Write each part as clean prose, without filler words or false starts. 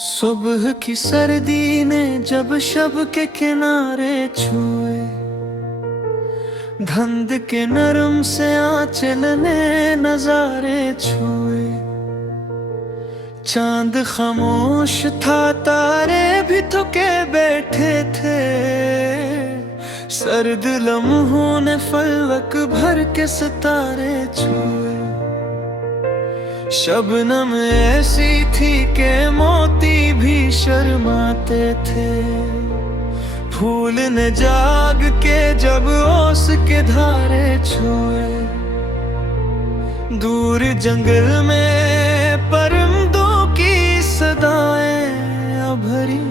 सुबह की सर्दी ने जब शब के किनारे छुए, धंध के नरम से आंचल ने नजारे छुए। चांद खामोश था, तारे भी थके बैठे थे, सर्द लम्हों ने फलक भर के सितारे छुए। शबनम ऐसी थी कि मोती भी शर्माते थे, फूल ने जाग के जब ओस के धारे छुए। दूर जंगल में परिंदों की सदाएं भरी,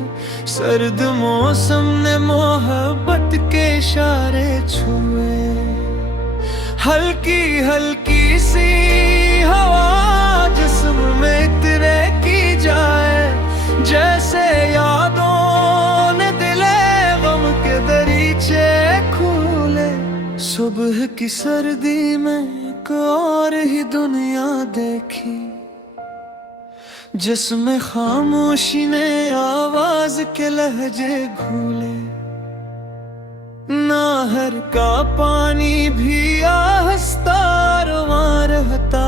सर्द मौसम ने मोहब्बत के इशारे छुए। हल्की हल्की सी हवा जिस्म में इतरे की जाए, जैसे यादों ने दिले गम के दरीचे खोले। सुबह की सर्दी में एक और ही दुनिया देखी, जिसमें खामोशी ने आवाज के लहजे घूले। नहर का पानी भी आहिस्ता रवां रहता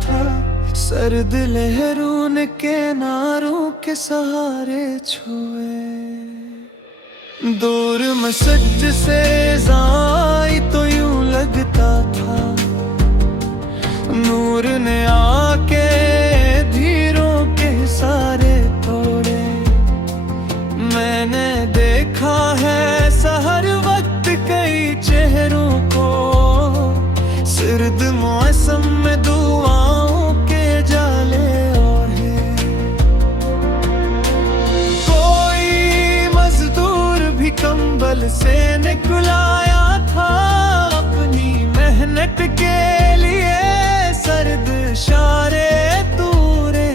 था, सर्द लहरों ने किनारों के सहारे छुए। दूर मस्जिद से जाई तो यूं लगता था, नूर ने आके धीरों के सारे तोड़े। मैंने देखा है सहर वक्त कई चेहरों को, सर्द मौसम में दुआओं के जाले ओढ़े। कोई मजदूर भी कंबल से निकलाया था, अपनी मेहनत के लिए सर्द इशारे तूरे।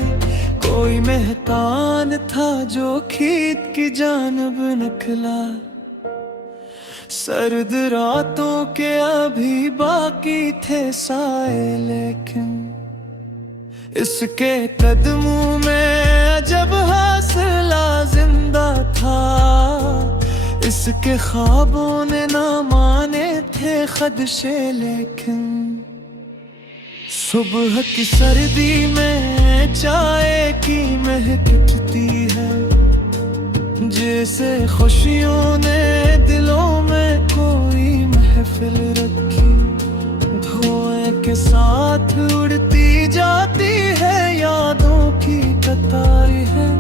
कोई मेहतान था जो खेत की जानब निकला, सर्द रातों के अभी बाकी थे साए, लेकिन इसके कदमों में जब हौसला जिंदा था। इसके ख्वाबों ने ना माने थे खदशे, लेकिन सुबह की सर्दी में चाय की महक उठती है, जैसे खुशियों ने दिलों में कोई महफिल रखी। धुएं के साथ उड़ती जाती है यादों की कतारें हैं,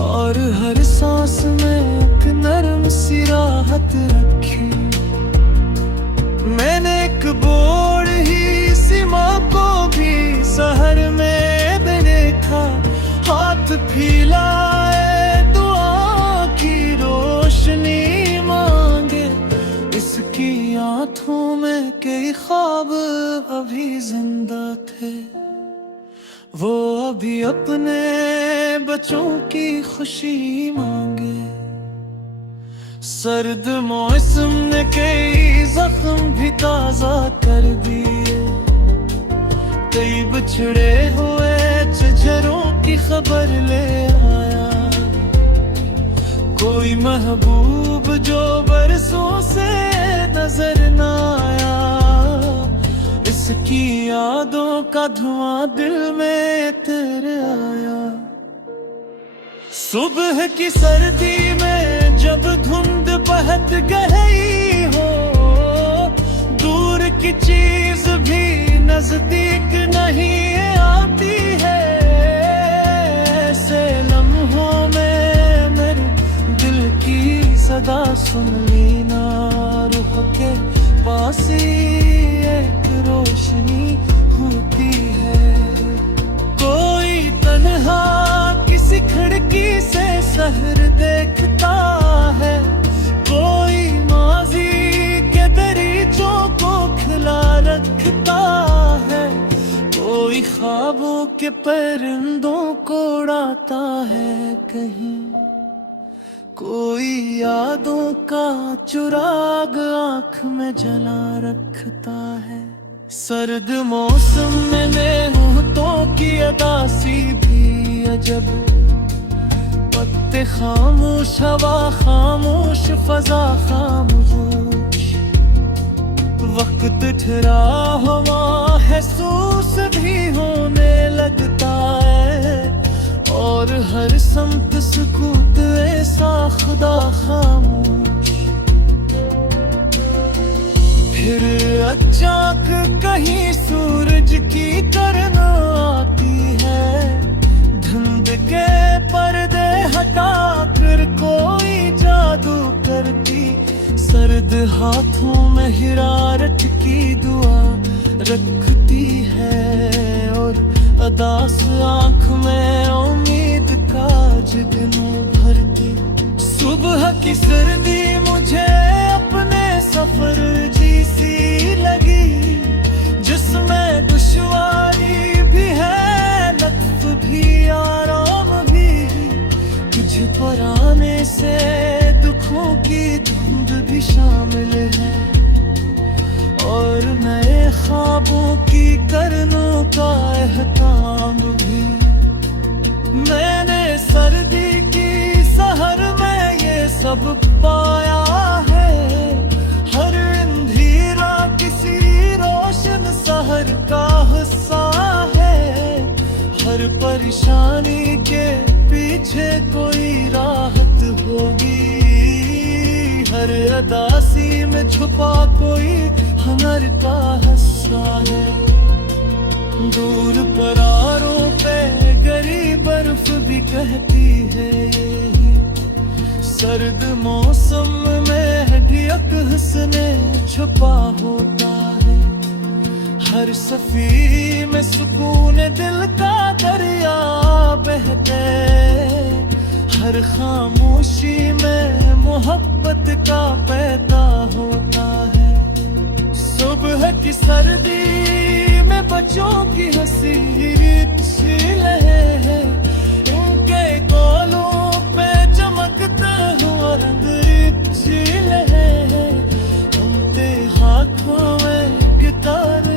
और हर सांस में एक नरम सी राहत रखी। मैंने एक बोर ही सीमा को भी शहर में देखा, हाथ फैलाए दुआ की रोशनी मांगे। इसकी आंखों में कई ख्वाब अभी जिंदा थे, वो अभी अपने बच्चों की खुशी मांगे। सर्द मौसम ने कई जख्म भी ताजा कर दिए, कई बिछड़े हुए झरों की खबर ले आया। कोई महबूब जो बरसों से नजर न आया, इसकी यादों का धुआं दिल में तेरे आया। सुबह की सर्दी में जब धुंध बहत गई हो, दूर की चीज भी नजदीक नहीं आती है। ऐसे लम्हों में मेरे दिल की सदा सुन ली ना, रुह के पास ही एक रोशनी होती है। कोई तन्हा किसी खिड़की से शहर देखता है, कोई माजी के दरीचों को खिला रखता है, कोई ख्वाबों के परिंदों को उड़ाता है कहीं, कोई यादों का चिराग आँख में जला रखता है। सर्द मौसम में नेहतों की अदासी भी अजब, पत्ते खामोश, हवा खामोश, फजा खामोश। वक्त ठहरा हुआ है, सूस भी होने लगता है, और हर समत सुकूत ऐसा खुदा खामोश। फिर अचानक कहीं सूरज की किरण आती है, धुंध के पर्दे हटा कर कोई जादू करती। सर्द हाथों में हिरारत की दुआ रखती है, और अदास आँख में उम्मीद का जगनू भरती। सुबह की सर्दी मुझे अपने सफर जैसी लगी, जिसमें दुश्वारी भी है, लत्फ भी, आराम भी। तुझ पर आने से दुखों की धुंध भी शामिल है, और नए ख्वाबों की करनों का एहताम भी। मैंने सर्दी की सहर में ये सब पाया है, हर अंधेरा किसी रोशन सहर का हिस्सा है। हर परेशानी के पीछे कोई राहत होगी, हर अदासी में छुपा कोई हुनर का हिस्सा है। दूर परारों पे गरी बर्फ भी कहती है, सर्द मौसम में भी एक हुस्न छुपा होता है। हर सफी में सुकून दिल का दरिया बहते, हर खामोशी में मोहब्बत का पैदा होता है। सुबह की सर्दी में बच्चों की हंसी है, उनके कोलों पे चमकता हुआ रंग है, उनके हाथों में गिटार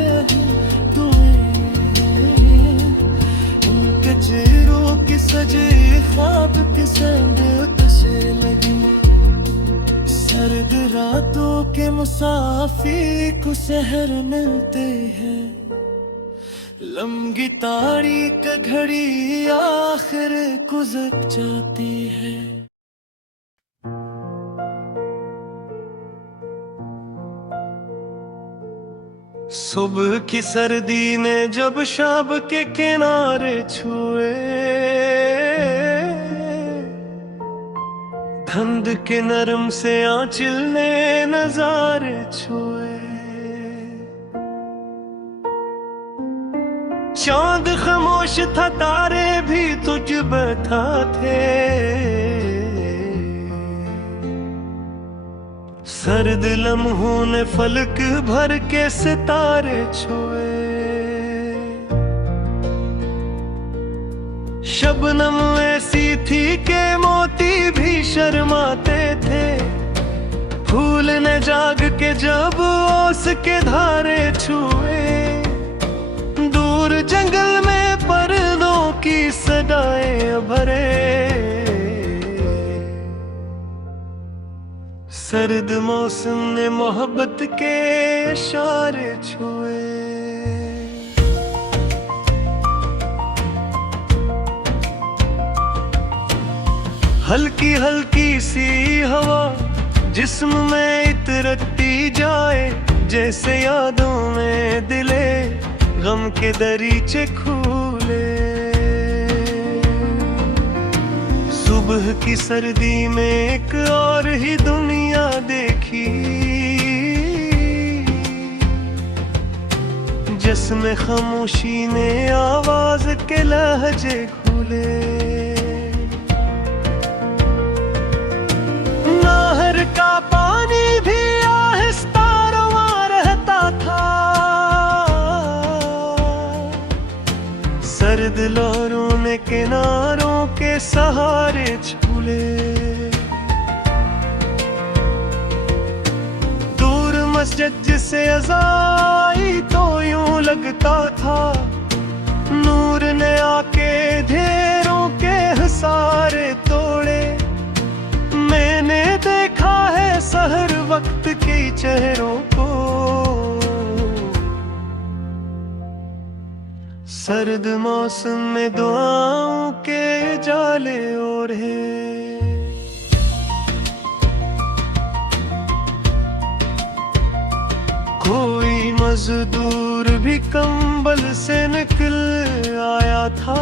उनके चेहरों की सजे ख्वाब के संग तशे लगी। सर्द रातों के मुसाफिर को शहर मिलते हैं, लम्बी तारीख घड़ी आखिर गुजर जाती है। सुबह की सर्दी ने जब शाब के किनारे छुए, धुंध के नरम से आंचल ने नजारे छुए। चांद खामोश था, तारे भी तुझ बैठा थे, सर्द लम्हों ने फलक भर के सितारे छुए। शबनम ऐसी थी कि मोती भी शर्माते थे, फूल ने जाग के जब ओस के धारे छुए। दूर जंगल में परिंदों की सदाएं भरे, सर्द मौसम ने मोहब्बत के इशारे छुए। हल्की हल्की सी हवा जिस्म में इतरती जाए, जैसे यादों में दिले गम के दरीचे खुले। सुबह की सर्दी में एक और ही दुनिया देखी, जिसमें खामोशी ने आवाज के लहजे खुले। नहर का पानी भी आहिस्ता रवा रहता था, सर्द लहरों ने किनारों के सहारे झूले। मस्जिद जिसे अज़ाई तो यूं लगता था नूर ने आके ढेरों के हसारे तोड़े। मैंने देखा है सहर वक्त के चेहरों को, सर्द मौसम में दुआओं के जाले ओढ़े। कोई मजदूर भी कंबल से निकल आया था,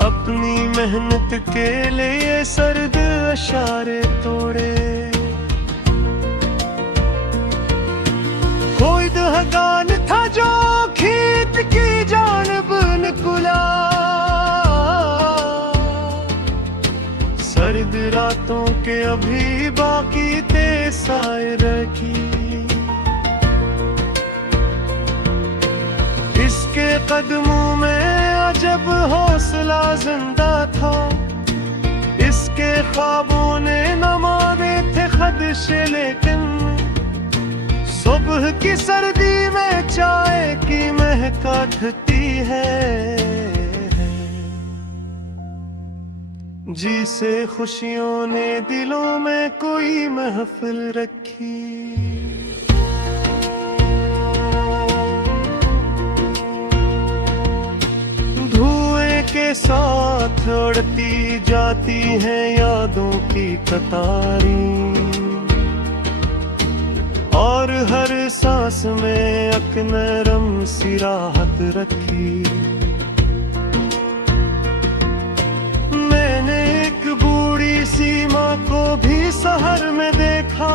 अपनी मेहनत के लिए सर्द अशारे तोड़े। कोई दहगान था जो खेत की जानब निकला, सर्द रातों के अभी बाकी थे साए रखी। इसके कदमों में अजब हौसला जिंदा था, इसके ख्वाबों ने न माने थे खदशे। लेकिन सुबह की सर्दी में चाय की महक उठती है, जी से खुशियों ने दिलों में कोई महफिल रखी। धुएं के साथ उड़ती जाती हैं यादों की कतारी, और हर सांस में एक नरम सी राहत रखी। मैंने एक बूढ़ी सी माँ को भी सहर में देखा,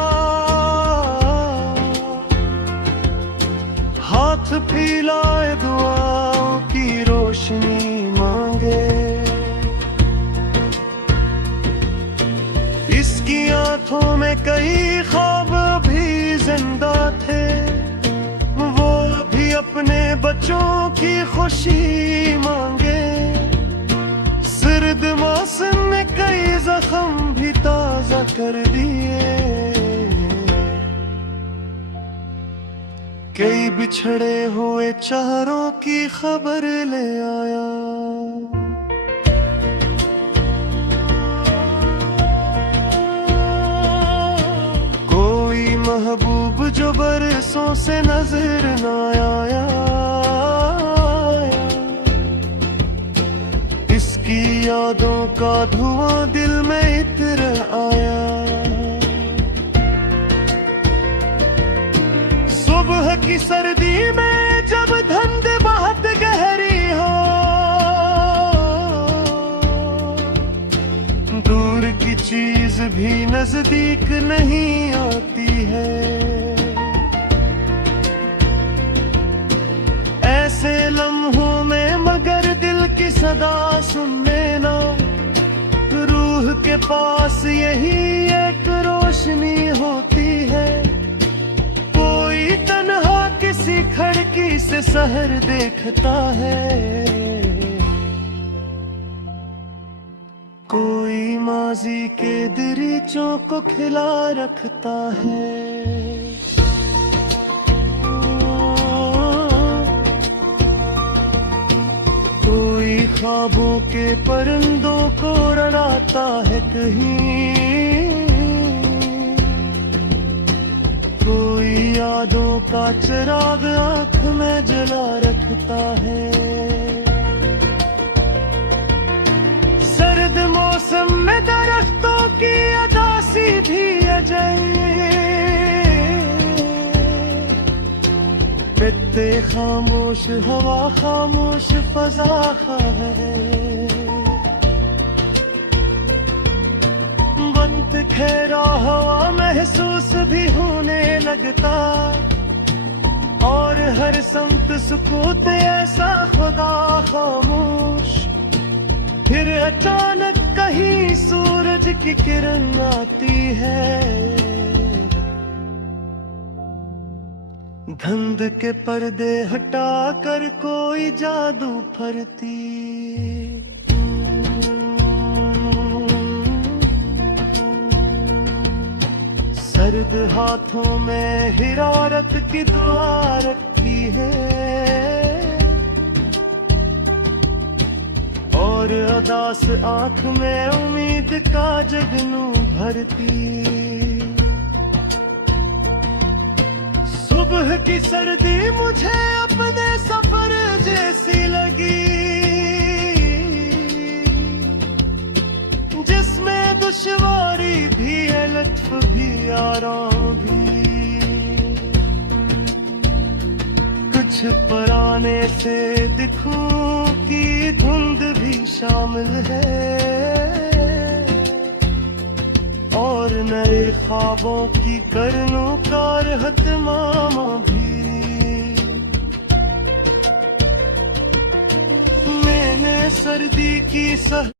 हाथ फैलाए दुआओं की रोशनी मांगे। इसकी आंखों में कई ख्वाब भी जिंदा थे, वो भी अपने बच्चों की खुशी मांगे। सर्द मौसम में कई जख्म भी ताजा कर दिए, कई बिछड़े हुए चारों की खबर ले आया। महबूब जो बरसों से नजर न आया, इसकी यादों का धुआं दिल में इतर आया। सुबह की सर्दी में जब धुंध बहुत गहरी हो, दूर की चीज भी नजदीक नहीं आती है। ऐसे लम्हों में मगर दिल की सदा सुन लेना, रूह के पास यही एक रोशनी होती है। कोई तन्हा किसी खिड़की से शहर देखता है, कोई माजी के दरीचों को खिला रखता है। कोई ख्वाबों के परिंदों को रड़ाता है कहीं, कोई यादों का चिराग आँख में जला रखता है। सर्द मौसम में दरख्तों की अदासी भी अजय, पत्ते खामोश हवा खामोश फजा है। वक्त ठहरा हवा महसूस भी होने लगता, और हर समत सुकूत ऐसा खुदा खामोश। फिर अचानक कहीं सूरज की किरण आती है, धुंध के पर्दे हटा कर कोई जादू फरती। सर्द हाथों में हिरारत की दुआ रखी है, और अदास आंख में उम्मीद का जगनू भरती। सुबह की सर्दी मुझे अपने सफर जैसी लगी, जिसमें दुश्वारी भी है, लत्फ भी, आराम भी। कुछ पराने से दिखूं की धुंध भी शामिल है, और नए ख्वाबों की करनों का रहतमामा भी। मैंने सर्दी की सह